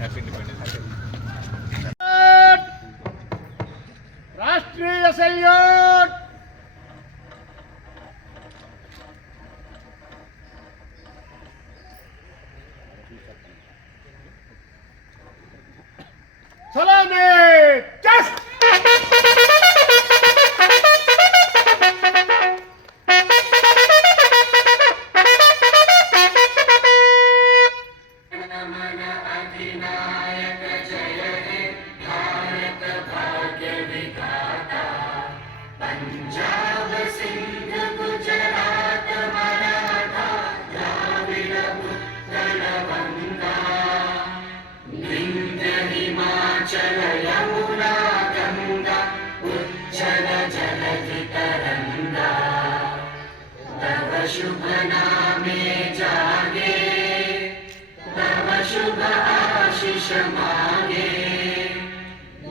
Happy independence. రాష్ట్రీయ salute. సలామీ. Just शुभ नामे जागे, तव शुभ आशीष मांगे,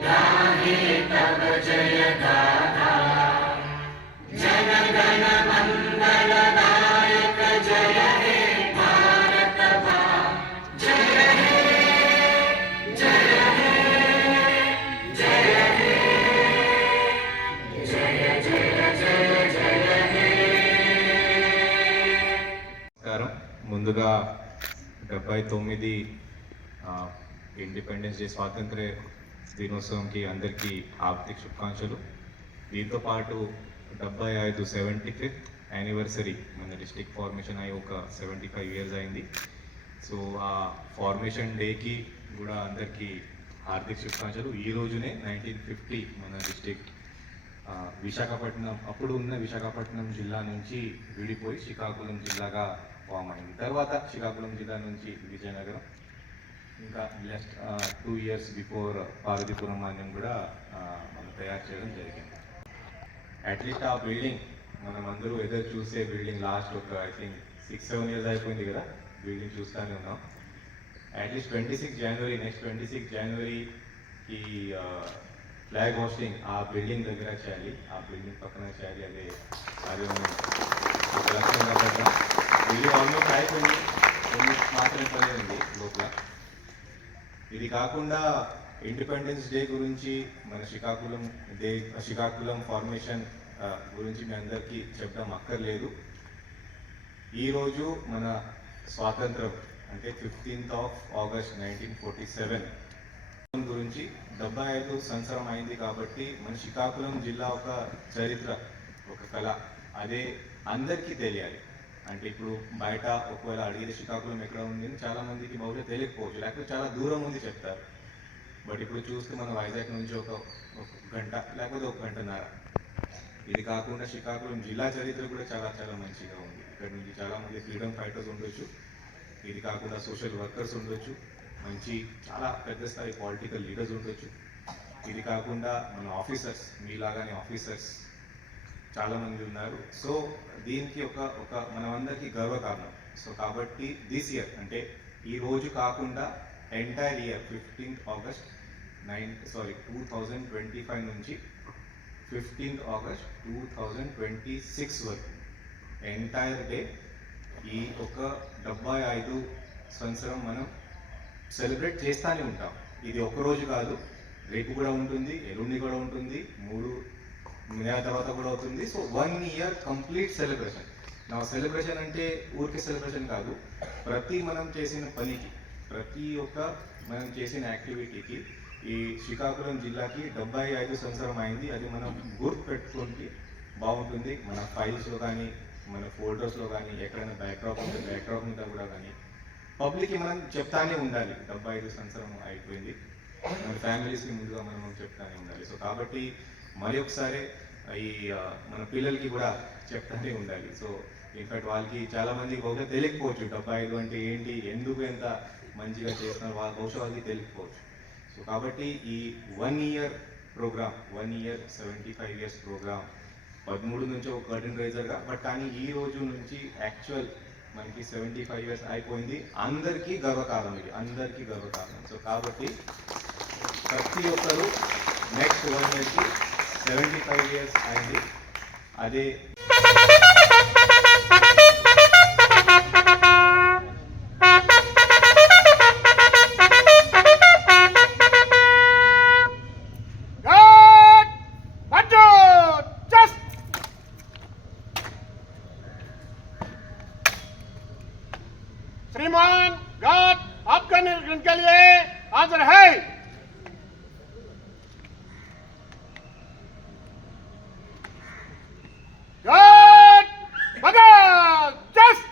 गाहे तव जय गाथा। जन गण मंगल नायक जय हे भारत भाग्य, जय हे जय हे जय हे जय जय जय जय हे। ముందుగా 79 ఇండిపెండెన్స్ డే స్వాతంత్ర దినోత్సవంకి అందరికీ హార్దిక శుభాకాంక్షలు. దీంతో పాటు 75 75th యానివర్సరీ మన డిస్ట్రిక్ట్ ఫార్మేషన్ అయ్యి ఒక 75 years అయింది. సో ఆ ఫార్మేషన్ డేకి కూడా అందరికీ హార్దిక శుభాకాంక్షలు. ఈ రోజునే 1950 మన డిస్ట్రిక్ట్ విశాఖపట్నం, అప్పుడు ఉన్న విశాఖపట్నం జిల్లా నుంచి విడిపోయి శ్రీకాకుళం జిల్లాగా ఫామ్ అయింది. తర్వాత శ్రీకాకుళం జిల్లా నుంచి విజయనగరం, ఇంకా నెక్స్ట్ 2 years బిఫోర్ పార్వతీపురం మాన్యం కూడా మనం తయారు చేయడం జరిగింది. అట్లీస్ట్ ఆ బిల్డింగ్ మనం అందరూ ఎదురు చూసే బిల్డింగ్ లాస్ట్ ఒక ఐ థింక్ 6-7 years అయిపోయింది కదా, బిల్డింగ్ చూస్తూనే ఉన్నాం. అట్లీస్ట్ 26 January, నెక్స్ట్ 26 January ఈ ఫ్లాగ్ హోస్టింగ్ ఆ బిల్డింగ్ దగ్గర చేయాలి, ఆ బిల్డింగ్ పక్కన చేయాలి. అది మనం ఒక లక్ష్యంగా పెట్టాం. బిల్డింగ్ ఆల్మోస్ట్ అయిపోయింది, మాత్రమే పని ఉంది లోపల. ఇది కాకుండా ఇండిపెండెన్స్ డే గురించి మన శ్రీకాకుళం ఫార్మేషన్ గురించి మీ అందరికీ చెప్పడం అక్కర్లేదు. ఈరోజు మన స్వాతంత్రం అంటే 15th August 1947 గురించి 75 సంవత్సరం అయింది. కాబట్టి మన శ్రీకాకుళం జిల్లా ఒక చరిత్ర, ఒక కళ, అదే అందరికీ తెలియాలి. అంటే ఇప్పుడు బయట ఒకవేళ అడిగితే శ్రీకాకుళం ఎక్కడ ఉంది అని చాలా మందికి బహుశా తెలియకపోవచ్చు, లేకపోతే చాలా దూరం ఉంది చెప్తారు. బట్ ఇప్పుడు చూస్తే మన వైజాగ్ నుంచి ఒక గంట లేకపోతే 1 గంటన్నర. ఇది కాకుండా శ్రీకాకుళం జిల్లా చరిత్ర కూడా చాలా చాలా మంచిగా ఉంది. ఇక్కడ నుంచి చాలామంది ఫ్రీడమ్ ఫైటర్స్ ఉండొచ్చు, ఇది కాకుండా సోషల్ వర్కర్స్ ఉండొచ్చు, మంచి చాలా పెద్ద స్థాయి పొలిటికల్ లీడర్స్ ఉండొచ్చు. ఇది కాకుండా మన ఆఫీసర్స్, మీలాగానే ఆఫీసర్స్ చాలామంది ఉన్నారు. సో దీనికి ఒక మనమందరికీ గర్వకారణం. సో కాబట్టి దిస్ ఇయర్ అంటే ఈ రోజు కాకుండా ఎంటైర్ ఇయర్ 15th August 2025 నుంచి 15th August 2026 వరకు ఎంటైర్ డే ఈ ఒక 75 సంవత్సరం మనం సెలబ్రేట్ చేస్తూనే ఉంటాం. ఇది ఒక్కరోజు కాదు, రేపు కూడా ఉంటుంది, ఎల్లుండి కూడా ఉంటుంది, 3 నెలల తర్వాత కూడా అవుతుంది. So 1 year complete celebration. నా సెలబ్రేషన్ అంటే ఊరికే సెలబ్రేషన్ కాదు, ప్రతి మనం చేసిన పనికి, ప్రతి ఒక్క మనం చేసిన యాక్టివిటీకి ఈ శ్రీకాకుళం జిల్లాకి 75 సంవత్సరం అయింది. అది మనం గుర్తు పెట్టుకుంటే బాగుంటుంది. మన ఫైల్స్లో కానీ, మన ఫోల్డర్స్లో కానీ, ఎక్కడైనా బ్యాక్డ్రాప్ ఉంటే బ్యాక్డ్రాప్ మీద కూడా కానీ పబ్లిక్కి మనం చెప్తానే ఉండాలి 75 సంవత్సరం అయిపోయింది. మన ఫ్యామిలీస్కి ముందుగా మనం చెప్తానే ఉండాలి. సో కాబట్టి మరి ఒకసారి ఈ మన పిల్లలకి కూడా చెప్తానే ఉండాలి. సో ఇన్ఫాక్ట్ వాళ్ళకి చాలామందికి బహుశా తెలియకపోవచ్చు 75 అంటే ఏంటి, ఎందుకు ఎంత మంచిగా చేస్తున్నారు, బహుశా వాళ్ళకి తెలియకపోవచ్చు. సో కాబట్టి ఈ 1 year programme, 1 year 75 years programme 13 నుంచి ఒక కర్టన్ రైజర్గా, బట్ కానీ ఈ రోజు నుంచి యాక్చువల్ మనకి 75 years అయిపోయింది. అందరికీ గర్వకారణం, ఇది అందరికీ గర్వకారణం. సో కాబట్టి ప్రతి ఒక్కరు నెక్స్ట్ 1 yearకి 75 years అయింది. అదే हाजिर है। गुड बगल जस्ट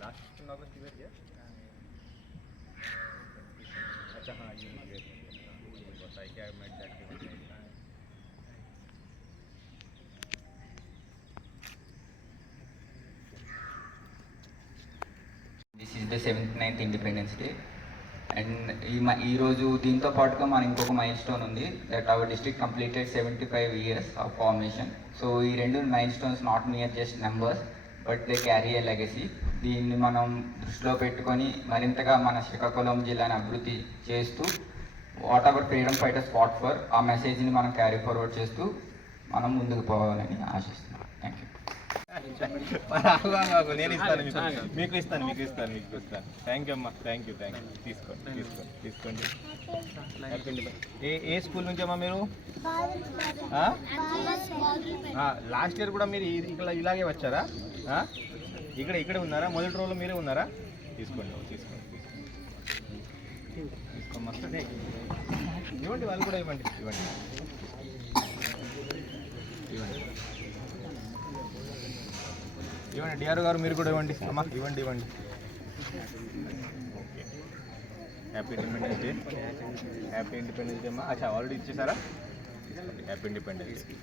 लास्ट अगस्त की किया अच्छा हाँ ये बताइए क्या मैं exactly this is the 79th independence day and ఈరోజు దీంతో పాటుగా మన ఇంకొక మైల్ స్టోన్ ఉంది that our district completed 75 years of formation. So ఈ రెండు mile stones not near just numbers but they carry A legacy. దీన్ని మనం దృష్టిలో పెట్టుకొని మరింతగా మన శ్రీకాకుళం జిల్లాని అభివృద్ధి చేస్తూ what ever freedom fighters fought for ఆ మెసేజ్ని మనం క్యారీ ఫార్వర్డ్ చేస్తూ మనం ముందుకు పోవాలని ఆశిస్తున్నాం. Thank you. నేను ఇస్తాను మీకు ఇస్తాను థ్యాంక్ యూ అమ్మా థ్యాంక్ యూ తీసుకోండి ఏ స్కూల్ నుంచి అమ్మా మీరు లాస్ట్ ఇయర్ కూడా మీరు ఇలాగే వచ్చారా ఇక్కడే ఉన్నారా మొదటి రోజులో మీరే ఉన్నారా తీసుకోమ్మా ఇవ్వండి వాళ్ళు కూడా ఇవ్వండి డిఆర్ గారు మీరు కూడా ఇవ్వండి అమ్మా ఇవ్వండి ఓకే హ్యాపీ ఇండిపెండెన్స్ డే అమ్మా అచ్చా ఆల్రెడీ ఇచ్చేసారా హ్యాపీ ఇండిపెండెన్స్ డే